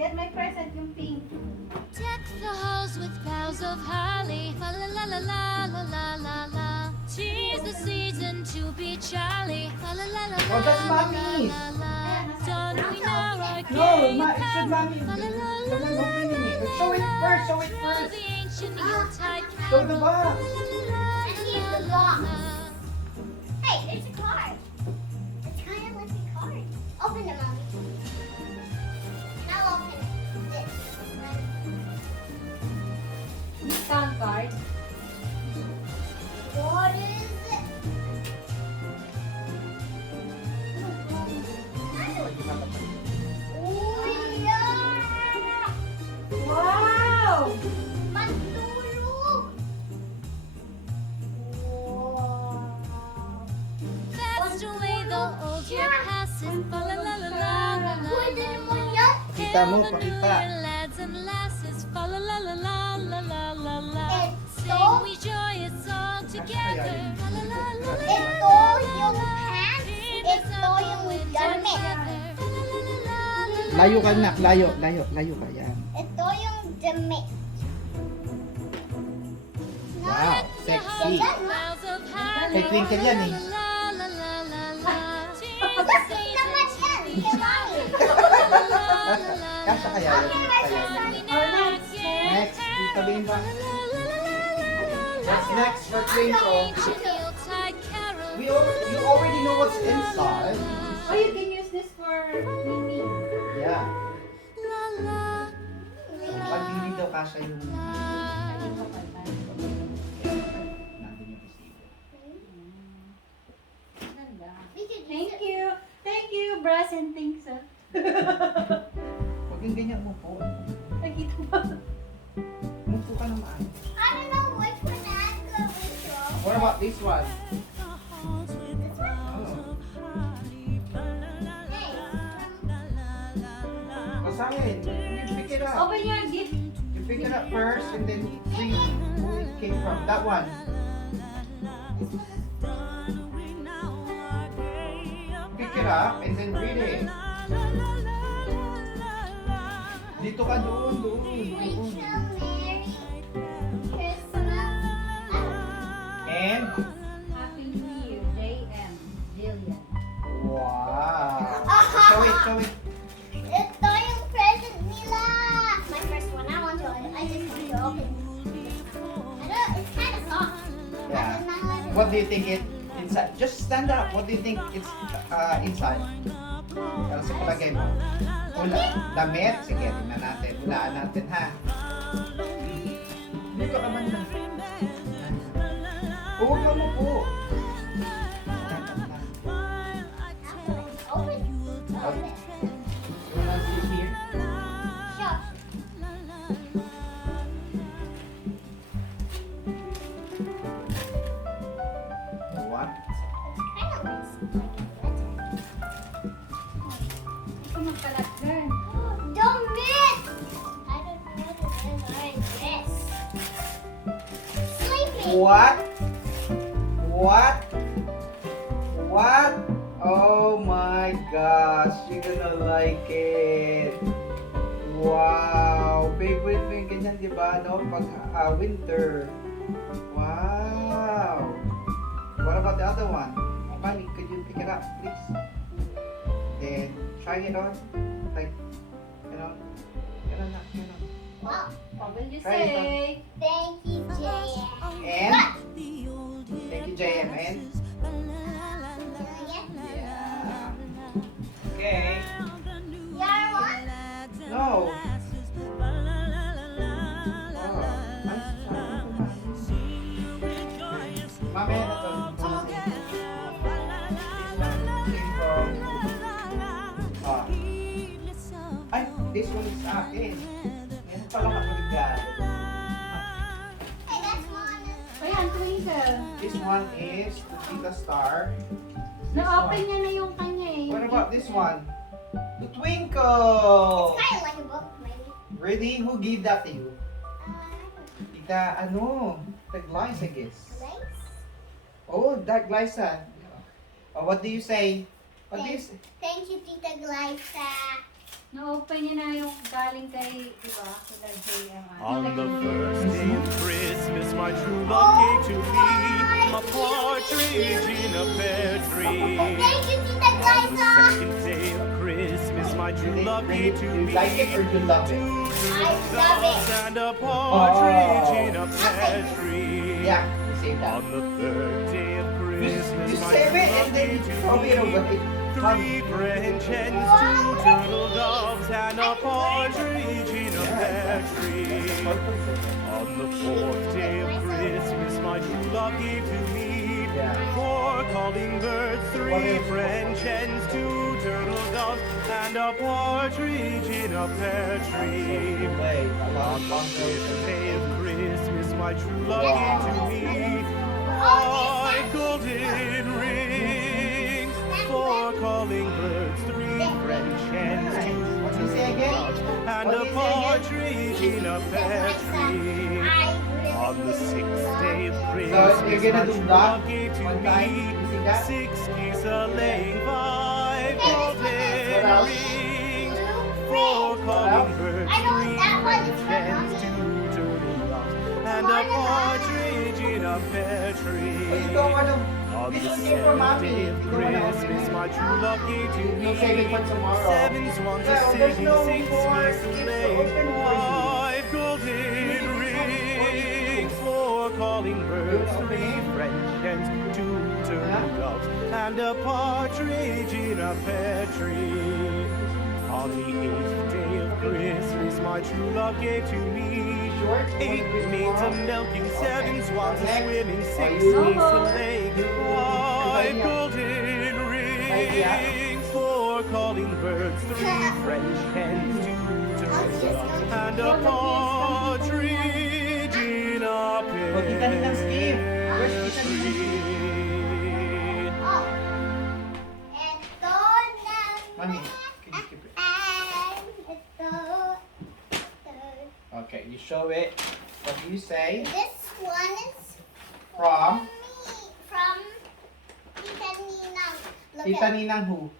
Get my present, yung pink. Deck the halls with boughs of holly. La la la la la la la la la. 'Tis the season to be jolly. La la la la la. Oh, that's mommy's. La la. Don't we know our No, gay it should mommy. La la la The one opening it. Show it first. Show it la. first. The ancient Yuletide Show the box. And here's the box. Hey, there's a card. It's kind of like a card. Open it, mommy. Now open it. This. Discount card. What is it? Oh, yeah! Wow! Pantulog! Wow! That's the way the old year passes. La la la la la la la. Pwede naman yan. Pakita mo, pakita. Lads and lasses, fa la la la la la la la la. Ito? Sing we joyous all together. La la la la la. Ito yung pants. Ito yung damit. Layo ka nak. Layo ka. Yan. Ito yung damit. Wow, sexy. Kay Twinkle yan eh. Naman yan. Kay mommy. Kasha kaya yan. Next. Next, sabihin ba? What's next for Twinkle? You already know what's inside. Oh, you can use this for Mimi. Yeah. Pag hindi daw kasha yung nandun yung receiver. Ganda. We could use Thank it. you. Thank you, Brass and things. Huwag yung ganyan mo po. Nakita mo. Mupo ka naman. I don't know which one has the window. What about this one? This one? Oh. Hey. Basahin. You pick it up. Open your gift. You pick it up first and then see who it came from. That one. Pick it up and then read it. Dito ka doon. Wish you Merry Christmas. And Happy New Year, J.M. Jillian. wow. Show it. Ito yung present nila. My first one. I just want to open it. I don't, it's kind of soft. Yeah. What do you think it inside? Just stand up. What do you think it's inside? Para sa palagay mo. Damit? Sige, tingnan natin. Hulaan natin ha. Dito ka man na. Huwag ka mo po. Open. Open. You wanna see here? Sure. What? Kind of looks like a letter. Ito magkalat dyan. Damit! I don't know what it is. What is this? Sleeping. What? What? Oh my gosh, you're gonna like it. Wow, favorite mo yung ganyan, di ba? No? Pag winter. Wow. What about the other one? Bunny, could you pick it up, please? Then try it on. Like, you know, you know. Wow. What will you Try it on. say? Thank you, J.M. And thank you, JM. And Yeah. yeah. Okay. Your one? No. Oh, nice try. Mami, ito. Ay, this one is akin. Yan pala kapagigado. Hey, that's one. Ayan, Twinkle. This one is the Tita Star. This Na-open one. niya na yung kanya eh. What about this one? The Twinkle! It's kind of like a book, maybe. Really? Who gave that to you? Uh, Tita, ano? Tag Lice, I guess. Lace? Oh, Tag Liza. Oh, what do you say? What do you say? Thank you, Tita Glyza. Na-open niya na yung galing kay, diba, kila JM. On the first day of Christmas, my true love gave to me a partridge in a pear tree. Thank you, Tita On the Liza. second day of Christmas, my true love gave to You me like it or you love it? I love it. and a partridge in a pear tree. Yeah, you say that. On the third day of Christmas, You my save true it love and then gave to throw it away. me three French hens, two turtle doves, and a partridge in a pear tree. On the fourth day of Christmas, my true love gave to me four calling birds, three French hens, two turtle doves, and a partridge in a pear tree. On the fifth day of Christmas, my true love gave to me five golden rings, four calling birds, three French hens, two What do you say again? and What a do you say again? partridge in a pear tree. On the sixth day of So Christmas, you're gonna my do true that love gave to one time? me You see that? 6 geese a laying, 5 What golden else? rings, 4 calling birds, I know 3 that one is French for hens, mommy. 2 turtle doves, and a partridge in a pear Oh, you tree. don't want to. On This the is here for seventh mommy. day You of don't want to Christmas, open my it. true love gave to You'll save it for me tomorrow. 7 swans a Well, there's singing, no 6 more geese a gifts to laying, open for you. 5 golden rings, 4 calling birds, 3 French hens, 2 turtle doves, and a partridge in a pear tree. On the 8th day of Christmas, my true love gave to me 8 maids a milking, 7 swans a swimming, 6 geese a laying, 5 golden rings, 4 calling birds, 3 French hens, 2 turtle doves, and a partridge in a Oh, kita nilang Steve. Where's pear kita nilang tree. Oh. Ito na. Mommy, can you keep it? Ito. Okay, you show it. What do you say? This one is From me. From Tita Ninang. Look Tita at Ninang who?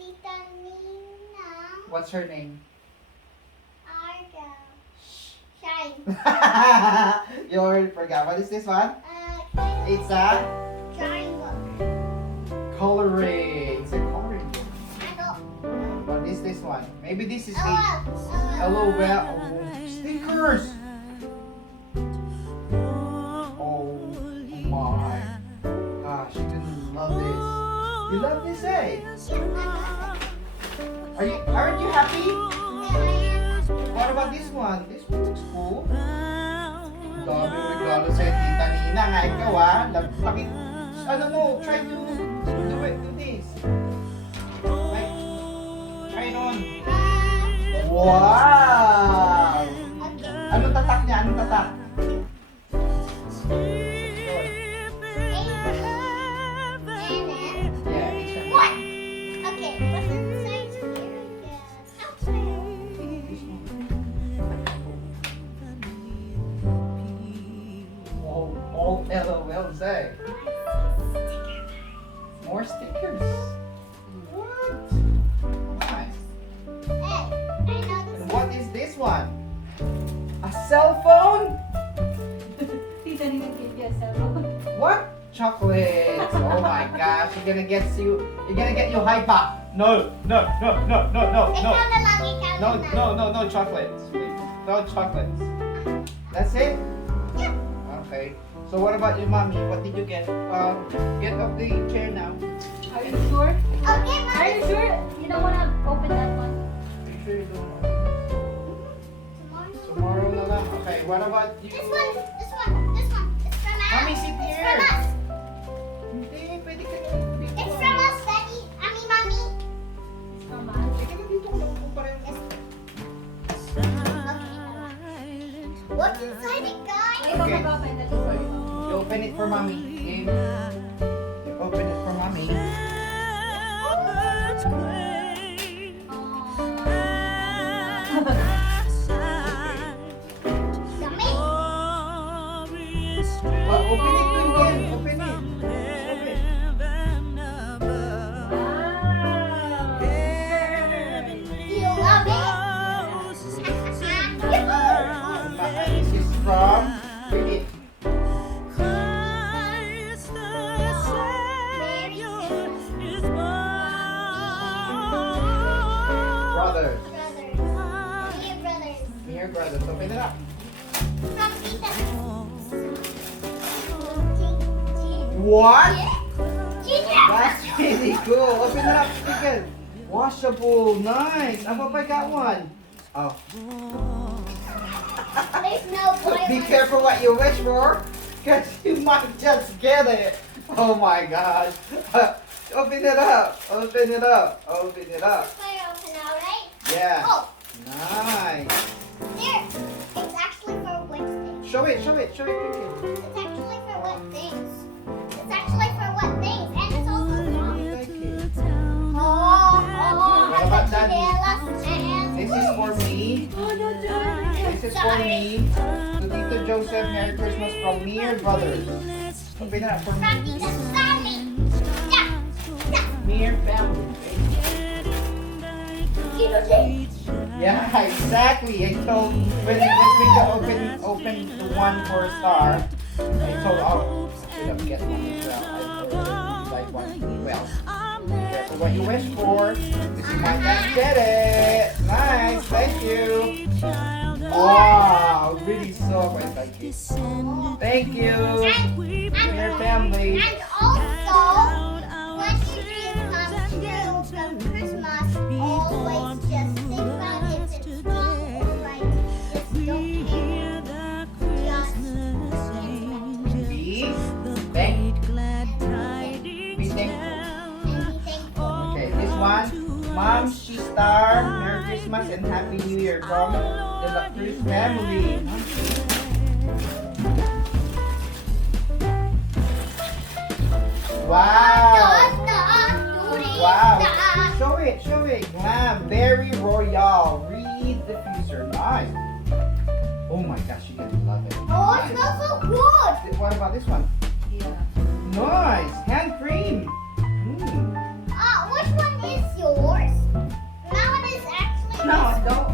Tita Ninang. What's her name? Arga. Shine. You already forgot. What is this one? It's a Triangle. coloring. It's a coloring. I don't. What is this one? Maybe this is a Oh, LOL. Oh, stickers. Oh my gosh, you love this. You love this, eh? Aren't you happy? What about this one? This one looks cool. Dami regalo sa Tita Nina. Nga ikaw bakit, ano mo, try to do this. Like, try it on. Wow! Anong tatak niya? Anong tatak? Yeah, it's your What? Okay, what's inside here? Oh, all LOLs, eh? More stickers. What? Nice. And what is this one? A cell phone? Tita Ninang gave you a cellphone. What? Chocolates. Oh my gosh, you're gonna get you hyper. No. No chocolates. Please. No chocolates. That's it? Okay. So what about your mommy? What did you get? Get off the chair now. Are you sure? Okay, Are Mommy. you sure you don't want to open that one? Are you sure you don't want? Tomorrow na lang. Okay, what about you? This one. It's from us. Mommy, sit It's here. from us. Hindi, pwede ka dito. It's from us, Daddy. Mommy. Come on. Pwede ka dito. Wala ko pa rin. What's inside it, guys? Ay, ikaw Okay. mag-open that Okay. one. You open it for mommy. You open it for mommy. Yummy. Well, open it again. Open it. Do you your brothers. Open it up. From Tita. What? Tita. That's really cool. Open it up, chicken. Washable. Nice. I hope I got one. Oh. There's no But be boiler. careful what you wish for, because you might just get it. Oh my gosh. Open it up. Open it up. Open it up. Fire open now, right? Yeah. Oh, Nice. there. It's actually for wet things. Show it. Show it. Show it. Quickly. It's actually for wet things. It's actually for wet things, and it's also small. I like it. Oh, What about Daddy? and This is for me. This is for me. To Tito Joseph, Merry Christmas from me, your brothers. Open it up for From me. Tita Sally. Yeah. Yeah. Me, your family. Yeah, exactly. I told when we open the one for a star. I told oh should have get one as well. I told like one. Well, be careful what you wish for. Because you might not get it. Nice, thank you. Wow, really so much like it. Thank you. And Your family. And also, when you dream comes true from Christmas, always just think about it and small or like just don't care. Just Be thank. Be thankful. and be thankful. Okay, this one. Mom, she star. Merry Christmas and Happy New Year from the La Cruz family. Wow. Wow. Show it, show it. Glam, very royal. Read the diffuser. Nice. Oh my gosh, you're gonna love it. Oh, it smells so good. What about this one? Yeah. Nice. Hand cream. Which one is yours? Now it is actually. No,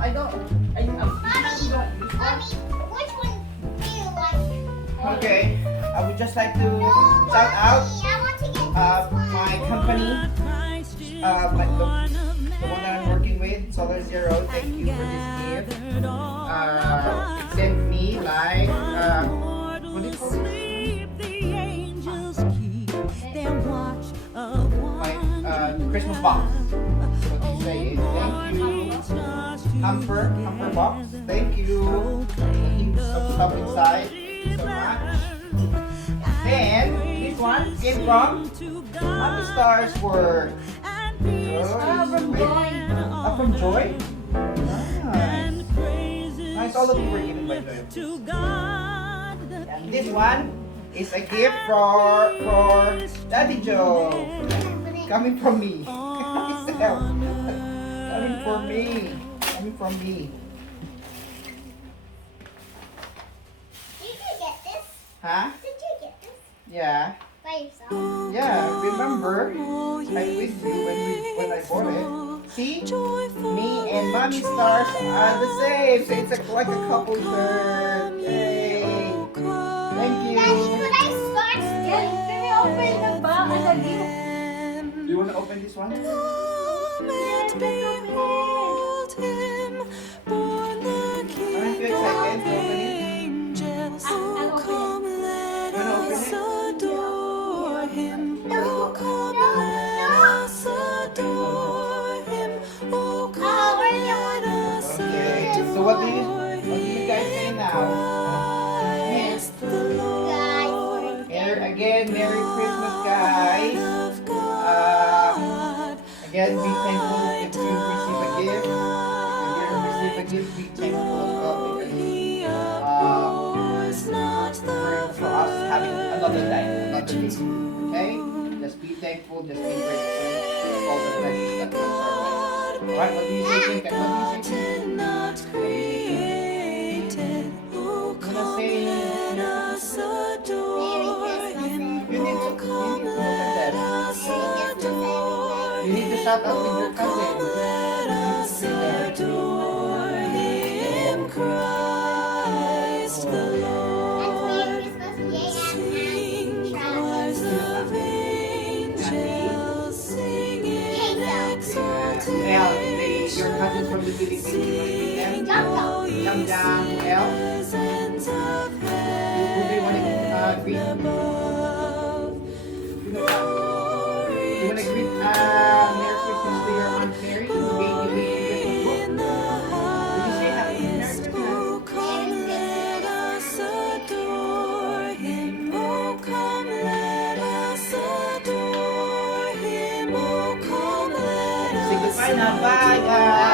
I don't. I don't use one. Mommy, which one do you like? Okay. I would just like to No, shout out Mommy, I want to get this one. my company, the one that I'm working with, Solar Zero. Thank you for this gift. It sent me like what do you call it? Like Christmas box. What you say is thank you. Hamper box. Thank you. Some stuff inside. Thank you so much. Then this one came from Happy Stars for From Joy. From Joy. Nice. All of you were given by Joy. And this one is a gift for Daddy Joe. Coming from me. Coming from me. Coming from me. Did you get this? Huh? Did you get this Yeah. by yourself? Yeah, remember? I'm with you when I bought it. See? Me and Mommy Stars are the same. So it's like a couple turn. Yay. Thank Daddy, you. could I start still? Can we open the box as a gift? Do you want to open this one? Aren't you excited to open it? I'll open it. You want to open it? Okay. So what do you guys say now? Guys, Again, Merry Christmas, guys. Again, be thankful if you receive a gift. If you didn't receive a gift, be thankful as well because for us having another day, another day. Okay? Just be thankful, just be grateful for all the blessings that comes our way. Alright, what do you think? What do you think? I'm gonna say Merry Christmas. you need to open that. Merry Christmas. You need to shout out with your cousin. And Merry Christmas, Jay and Travis. Well, they your cousins from the Philippines, you want to greet them? Jump. Jam Jam, who else? Who do you want to greet? You know, you want to greet Merry Christmas to your Aunt Mary, who gave you the Christmas book? Did you say Happy Merry Christmas? Say goodbye na, bye guys!